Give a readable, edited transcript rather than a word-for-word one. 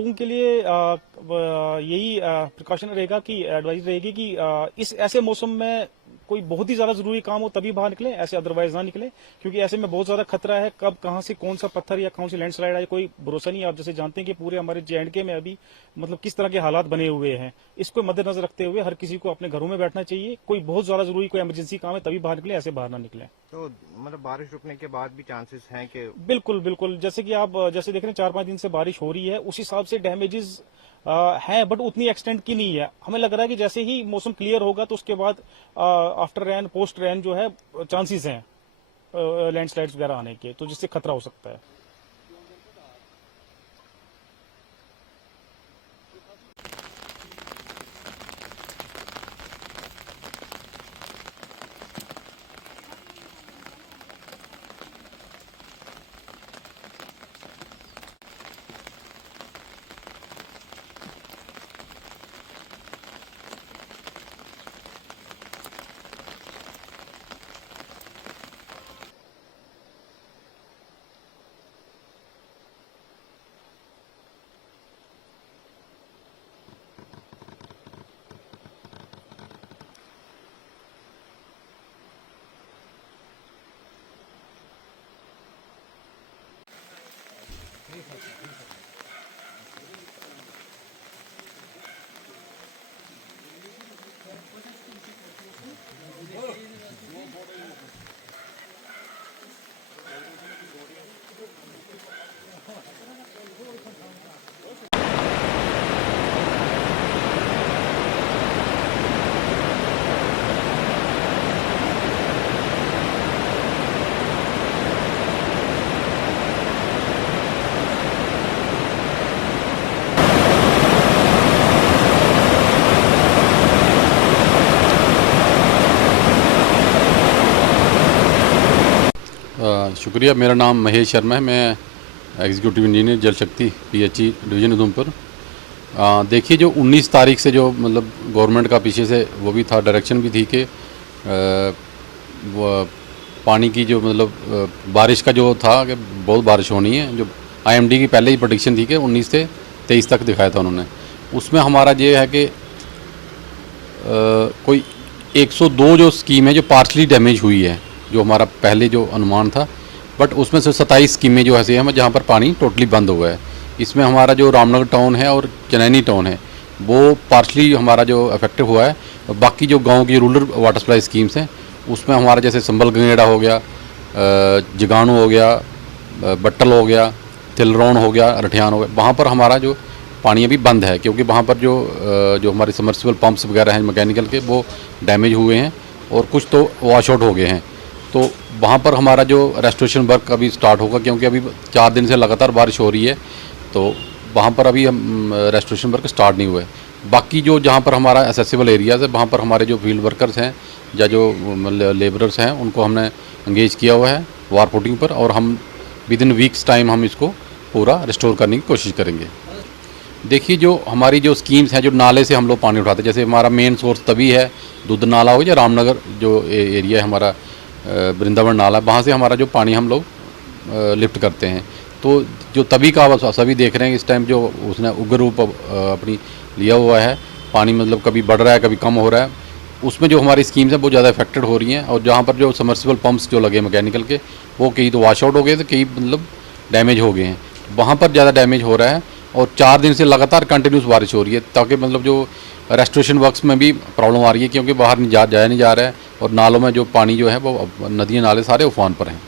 लोगों के लिए यही प्रिकॉशन रहेगा कि एडवाइस रहेगी कि इस ऐसे मौसम में कोई बहुत ही ज्यादा जरूरी काम हो तभी बाहर निकले, ऐसे अदरवाइज ना निकले, क्योंकि ऐसे में बहुत ज्यादा खतरा है। कब कहां से कौन सा पत्थर या कौन सी लैंडस्लाइड आए कोई भरोसा नहीं है। आप जैसे जानते हैं कि पूरे हमारे J&K में अभी मतलब किस तरह के हालात बने हुए हैं। इसको मद्देनजर रखते हुए हर किसी को अपने घरों में बैठना चाहिए। कोई बहुत ज्यादा जरूरी कोई इमरजेंसी काम है तभी बाहर निकले, ऐसे बाहर ना निकले। तो मतलब बारिश रुकने के बाद भी चांसेस हैं कि बिल्कुल बिल्कुल, जैसे कि आप जैसे देख रहे हैं 4-5 दिन से बारिश हो रही है, उस हिसाब से डैमेजेस हैं, बट उतनी एक्सटेंट की नहीं है। हमें लग रहा है कि जैसे ही मौसम क्लियर होगा तो उसके बाद आफ्टर रेन पोस्ट रेन जो है चांसेस हैं लैंडस्लाइड्स वगैरह आने के, तो जिससे खतरा हो सकता है। शुक्रिया। मेरा नाम महेश शर्मा है। मैं एग्जीक्यूटिव इंजीनियर जल शक्ति PHE डिवीज़न उधमपुर। देखिए, जो 19 तारीख से जो मतलब गवर्नमेंट का पीछे से वो भी था, डायरेक्शन भी थी कि पानी की जो मतलब बारिश का जो था कि बहुत बारिश होनी है। जो IMD की पहले ही प्रेडिक्शन थी कि 19 से 23 तक दिखाया था उन्होंने। उसमें हमारा ये है कि कोई 102 जो स्कीम है जो पार्शली डैमेज हुई है, जो हमारा पहले जो अनुमान था, बट उसमें से 27 स्कीमें जो ऐसे हैं जहाँ पर पानी टोटली बंद हुआ है। इसमें हमारा जो रामनगर टाउन है और चनैनी टाउन है वो पार्शली हमारा जो अफेक्टिव हुआ है। बाकी जो गांव की रूरल वाटर सप्लाई स्कीम्स हैं उसमें हमारा जैसे संबल गंगेड़ा हो गया, जगाणु हो गया, बट्टल हो गया, तिलरौन हो गया, रठियान हो गया, वहाँ पर हमारा जो पानी अभी बंद है, क्योंकि वहाँ पर जो हमारे सबमर्सिबल पंप्स वगैरह हैं मैकेनिकल के वो डैमेज हुए हैं और कुछ तो वॉश आउट हो गए हैं। तो वहाँ पर हमारा जो रेस्टोरेशन वर्क अभी स्टार्ट होगा, क्योंकि अभी 4 दिन से लगातार बारिश हो रही है, तो वहाँ पर अभी हम रेस्टोरेशन वर्क स्टार्ट नहीं हुए। बाकी जो जहाँ पर हमारा एसेसिबल एरियाज़ है वहाँ पर हमारे जो फील्ड वर्कर्स हैं या जो लेबरर्स हैं उनको हमने एंगेज किया हुआ है वार फुटिंग पर, और हम विद इन वीक्स टाइम हम इसको पूरा रिस्टोर करने की कोशिश करेंगे। देखिए, जो हमारी जो स्कीम्स हैं, जो नाले से हम लोग पानी उठाते हैं, जैसे हमारा मेन सोर्स तभी है दूध नाला हो या रामनगर जो एरिया है हमारा वृंदावन नाला, वहाँ से हमारा जो पानी हम लोग लिफ्ट करते हैं। तो जो तभी का आप सभी देख रहे हैं इस टाइम जो उसने उग्र रूप अपनी लिया हुआ है, पानी मतलब कभी बढ़ रहा है कभी कम हो रहा है, उसमें जो हमारी स्कीम्स हैं वो ज़्यादा इफेक्टेड हो रही हैं। और जहाँ पर जो सबमर्सिबल पंप्स जो लगे मैकेनिकल के वो कई तो वॉश आउट हो गए थे, कई मतलब डैमेज हो गए हैं, वहाँ पर ज़्यादा डैमेज हो रहा है। और 4 दिन से लगातार कंटिन्यूस बारिश हो रही है, ताकि मतलब जो रेस्टोरेशन वर्क्स में भी प्रॉब्लम आ रही है, क्योंकि बाहर जाया नहीं जा रहा है और नालों में जो पानी जो है वो नदियाँ नाले सारे उफान पर हैं।